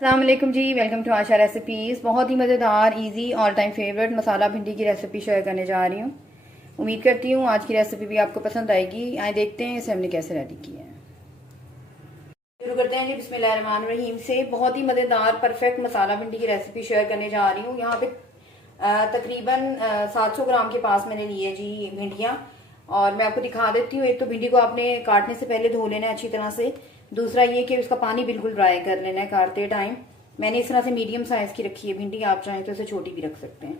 अस्सलाम वालेकुम जी, welcome to Asha recipes. बहुत ही मज़ेदार, इजी, ऑल टाइम फेवरेट मसाला भिंडी की रेसिपी शेयर करने जा रही हूँ। उम्मीद करती हूँ आज की रेसिपी भी आपको पसंद आएगी। आए देखते हैं इसे हमने कैसे रेडी किया है। शुरू करते हैं जी बिस्मिल्लाहिर्रहमानिर्रहीम से। बहुत ही मज़ेदार परफेक्ट मसाला भिंडी की रेसिपी शेयर करने जा रही हूँ। यहाँ पे तकरीबन 700 ग्राम के पास मैंने लिए जी भिंडियाँ, और मैं आपको दिखा देती हूँ। एक तो भिंडी को आपने काटने से पहले धो लेना है अच्छी तरह से। दूसरा ये कि उसका पानी बिल्कुल ड्राई कर लेना है काटते टाइम। मैंने इस तरह से मीडियम साइज की रखी है भिंडी, आप चाहें तो इसे छोटी भी रख सकते हैं।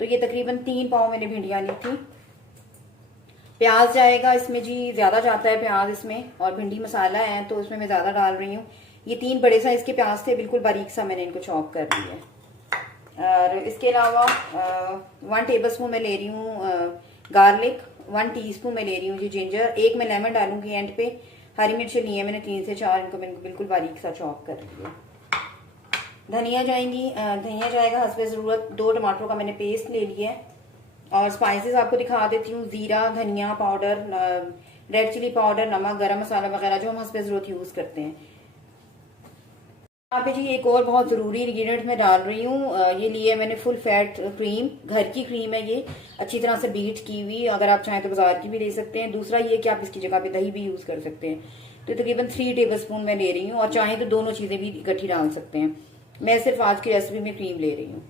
तो ये तकरीबन 3 पाव मैंने भिंडियाँ ली थी। प्याज जाएगा इसमें जी, ज्यादा जाता है प्याज इसमें, और भिंडी मसाला है तो उसमें मैं ज्यादा डाल रही हूँ। ये 3 बड़े साइज के प्याज थे, बिल्कुल बारीक सा मैंने इनको चॉप कर लिया है। और इसके अलावा 1 टेबल स्पून मैं ले रही हूँ गार्लिक, 1 टीस्पून मैं ले रही हूँ जी जिंजर, एक मैं लेमन डालूंगी एंड पे। हरी मिर्च ली है मैंने 3 से 4, इनको मैंने बिल्कुल बारीक सा चॉप कर लिया। धनिया जाएगा हस्बे ज़रूरत। 2 टमाटरों का मैंने पेस्ट ले लिया है। और स्पाइसेस आपको दिखा देती हूँ। जीरा, धनिया पाउडर, रेड चिली पाउडर, नमक, गरम मसाला वगैरह जो हम हस्बे ज़रूरत यूज़ करते हैं। यहाँ पे जी एक और बहुत ज़रूरी इंग्रेडिएंट मैं डाल रही हूँ। ये लिए मैंने फुल फैट क्रीम, घर की क्रीम है ये, अच्छी तरह से बीट की हुई। अगर आप चाहें तो बाजार की भी ले सकते हैं। दूसरा ये कि आप इसकी जगह पे दही भी यूज़ कर सकते हैं। तो तकरीबन 3 टेबल स्पून मैं ले रही हूँ, और चाहें तो दोनों चीज़ें भी इकट्ठी डाल सकते हैं। मैं सिर्फ आज की रेसिपी में क्रीम ले रही हूँ।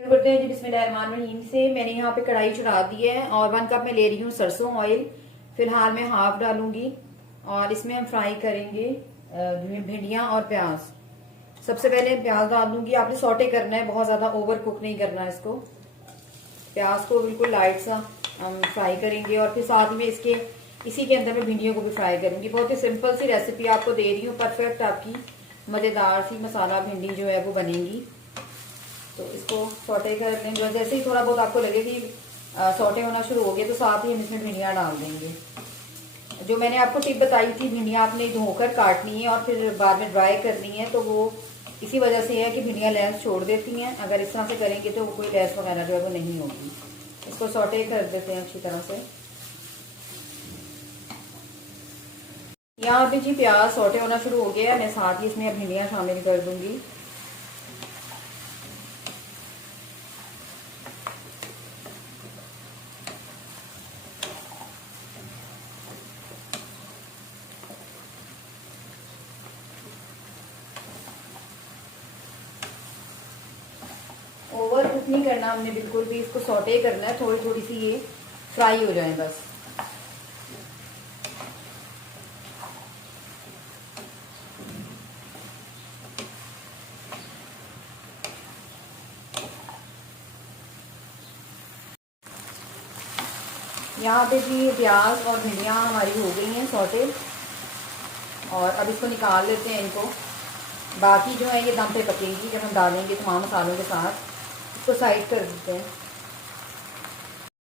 शुरू करते हैं जी बिस्मिल्लाहिर्रहमानिर्रहीम से। मैंने यहाँ पे कढ़ाई चढ़ा दी है, और 1 कप मैं ले रही हूँ सरसों ऑयल। फिलहाल मैं हाफ डालूंगी, और इसमें हम फ्राई करेंगे भिंडियाँ और प्याज। सबसे पहले प्याज डाल दूंगी। आपने सौटे करना है, बहुत ज्यादा ओवर कुक नहीं करना है इसको। प्याज को बिल्कुल लाइट सा हम फ्राई करेंगे, और फिर साथ में इसी के अंदर मैं भिंडियों को भी फ्राई करूंगी। बहुत ही सिंपल सी रेसिपी आपको दे रही हूँ, परफेक्ट आपकी मजेदार सी मसाला भिंडी जो है वो बनेगी। तो इसको सौटे कर लेंगे। जैसे ही थोड़ा बहुत आपको लगे कि सौटे होना शुरू हो गए, तो साथ ही हम इसमें भिंडियाँ डाल देंगे। जो मैंने आपको टिप बताई थी, भिंडियाँ आपने धोकर काटनी है और फिर बाद में ड्राई करनी है, तो वो इसी वजह से है कि भिंडियाँ लेंस छोड़ देती हैं। अगर इस तरह से करेंगे तो कोई लेंस वगैरह जो है वो नहीं होगी। इसको सौटे कर देते हैं अच्छी तरह से। यहाँ पे जी प्याज सौटे होना शुरू हो गया है। मैं साथ ही इसमें भिंडियाँ शामिल कर दूंगी। ओवर कुक नहीं करना हमने बिल्कुल भी, इसको सौटे करना है। थोड़ी थोड़ी सी ये फ्राई हो जाए बस। यहाँ पे जी प्याज और भिंडियाँ हमारी हो गई हैं सौटे, और अब इसको निकाल लेते हैं इनको। बाकी जो है ये दम पे पकेगी जब हम डालेंगे तमाम मसालों के साथ। इसको साइड कर देते हैं।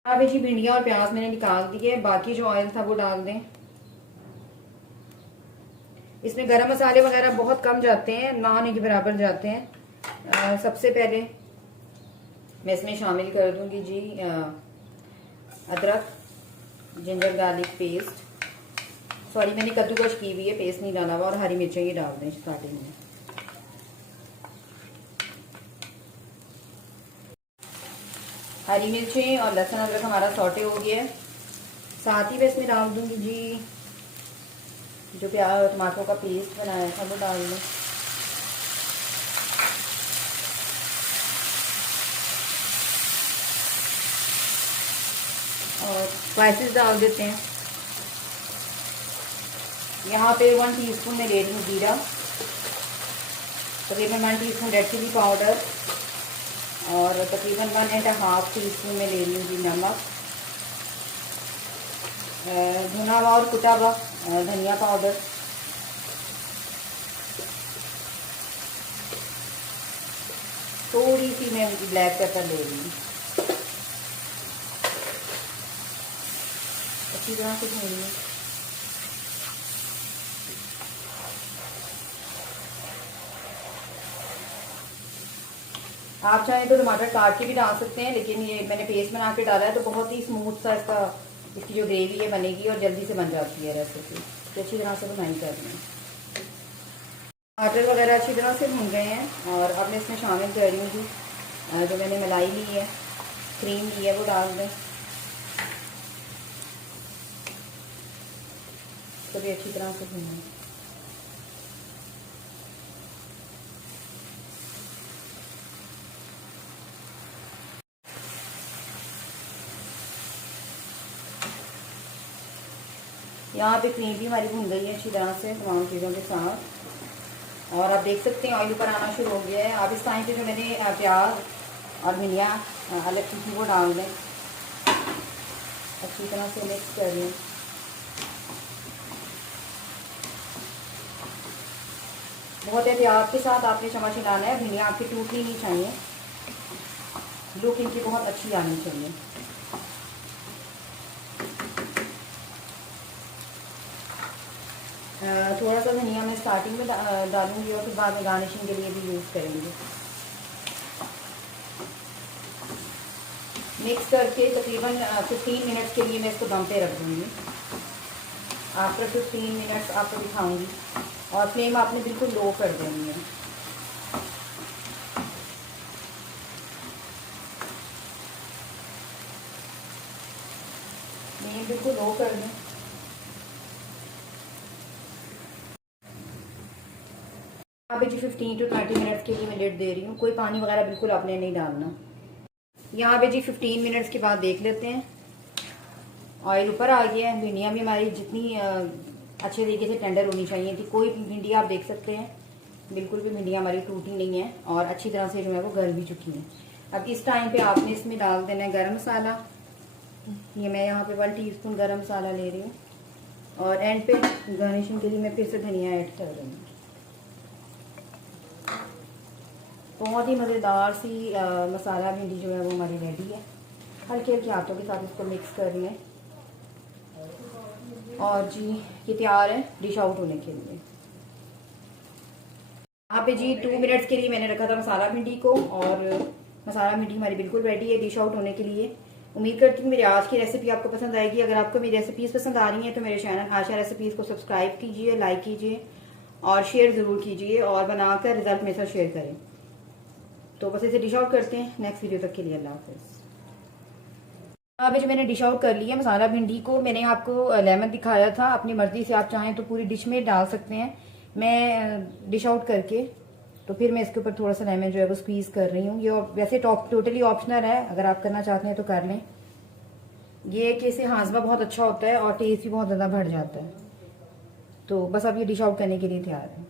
यहाँ पे जी भिंडियाँ और प्याज मैंने निकाल दिए। बाकी जो ऑयल था वो डाल दें। इसमें गरम मसाले वगैरह बहुत कम जाते हैं, ना नहीं के बराबर जाते हैं। सबसे पहले मैं इसमें शामिल कर दूंगी जी अदरक जिंजर गार्लिक पेस्ट। सॉरी, मैंने कद्दूकश की हुई है, पेस्ट नहीं डाला हुआ। और हरी मिर्चें ये डाल दें स्टार्टिंग में। हरी मिर्चें और लहसुन अदरक हमारा सौटे हो गया है। साथ ही मैं इसमें डाल दूंगी जी जो प्याज टमाटरों का पेस्ट बनाया था वो डाल दें। और स्पाइसेस डाल देते हैं। यहाँ पे 1 टीस्पून मैं ले रही हूँ जीरा, तकरीबन 1 टीस्पून रेड चिली पाउडर, और तकरीबन 1.5 टीस्पून में ले रही हूँ जी नमक, भुना हुआ और कुटा हुआ धनिया पाउडर, थोड़ी सी मैं ब्लैक पेपर ले रही हूँ। अच्छी तरह से भूनिए। आप चाहें तो टमाटर काट के भी डाल सकते हैं, लेकिन ये मैंने पेस्ट बना के डाला है तो बहुत ही स्मूथ सा इसकी जो ग्रेवी है बनेगी, और जल्दी से बन जाती है रेसिपी। तो अच्छी तरह से बनाई करनी है। टमाटर वगैरह अच्छी तरह से भून गए हैं और अब मैं इसमें शामिल कर रही हूँ जो मैंने मलाई ली है, क्रीम ली है, वो डाल दें। तो भी अच्छी तरह से भूनें। यहाँ पे क्रीम भी हमारी भून गई है अच्छी तरह से तमाम चीज़ों के साथ, और आप देख सकते हैं ऑयल ऊपर आना शुरू हो गया है। अब इस टाइम पे जो मैंने प्याज और धनिया अलग की थी वो डाल दें, अच्छी तरह से मिक्स कर लें। बहुत एहतियात के साथ आपने चम्मच हिलाना है, धनिया आपकी टूटनी नहीं चाहिए, लुक इनकी बहुत अच्छी आनी चाहिए। थोड़ा सा धनिया मैं स्टार्टिंग में डालूंगी और फिर बाद में गार्निशिंग के लिए भी यूज़ करेंगे। मिक्स करके तकरीबन 15 मिनट्स के लिए मैं इसको दम पे रख दूँगी। आफ्टर 15 मिनट्स आपको दिखाऊंगी, और फ्लेम आपने बिल्कुल लो कर देनी है। फ्लेम बिल्कुल लो कर दें। यहाँ पे जी 15 to 30 मिनट्स के लिए मैं लिड दे रही हूँ। कोई पानी वगैरह बिल्कुल आपने नहीं डालना। यहाँ पे जी 15 मिनट्स के बाद देख लेते हैं, ऑयल ऊपर आ गया है। भिंडियाँ भी हमारी जितनी अच्छे तरीके से टेंडर होनी चाहिए थी, कोई भिंडी आप देख सकते हैं बिल्कुल भी भिंडियाँ हमारी टूटी नहीं है और अच्छी तरह से जो है वो गल भी चुकी हैं। अब इस टाइम पे आपने इसमें डाल देना है गरम मसाला। ये मैं यहाँ पे 1 टीस्पून गरम मसाला ले रही हूँ, और एंड पे गार्निशिंग के लिए मैं फिर से धनिया ऐड कर रही हूँ। बहुत ही मज़ेदार सी मसाला भिंडी जो है वो हमारी रेडी है। हल्के हल्के हाथों के साथ इसको मिक्स कर लें, और जी ये तैयार है डिश आउट होने के लिए। यहाँ पे जी 2 मिनट्स के लिए मैंने रखा था मसाला भिंडी को, और मसाला भिंडी हमारी बिल्कुल रेडी है डिश आउट होने के लिए। उम्मीद करती हूँ मेरी आज की रेसिपी आपको पसंद आएगी। अगर आपको मेरी रेसिपीज़ पसंद आ रही हैं तो मेरे चैनल आशा रेसिपीज़ को सब्सक्राइब कीजिए, लाइक कीजिए और शेयर ज़रूर कीजिए, और बनाकर रिजल्ट मेरे साथ शेयर करें। तो बस इसे डिश आउट करते हैं। नेक्स्ट वीडियो तक के लिए अल्लाह हाफिज़। अभी जो मैंने डिश आउट कर लिया मसाला भिंडी को, मैंने आपको लेमन दिखाया था, अपनी मर्जी से आप चाहें तो पूरी डिश में डाल सकते हैं। मैं डिश आउट करके तो फिर मैं इसके ऊपर थोड़ा सा लेमन जो है वो स्क्वीज़ कर रही हूँ। ये वैसे टोटली ऑप्शनल है, अगर आप करना चाहते हैं तो कर लें। ये कि इससे हाजमा बहुत अच्छा होता है और टेस्ट भी बहुत ज़्यादा बढ़ जाता है। तो बस अब ये डिश आउट करने के लिए तैयार है।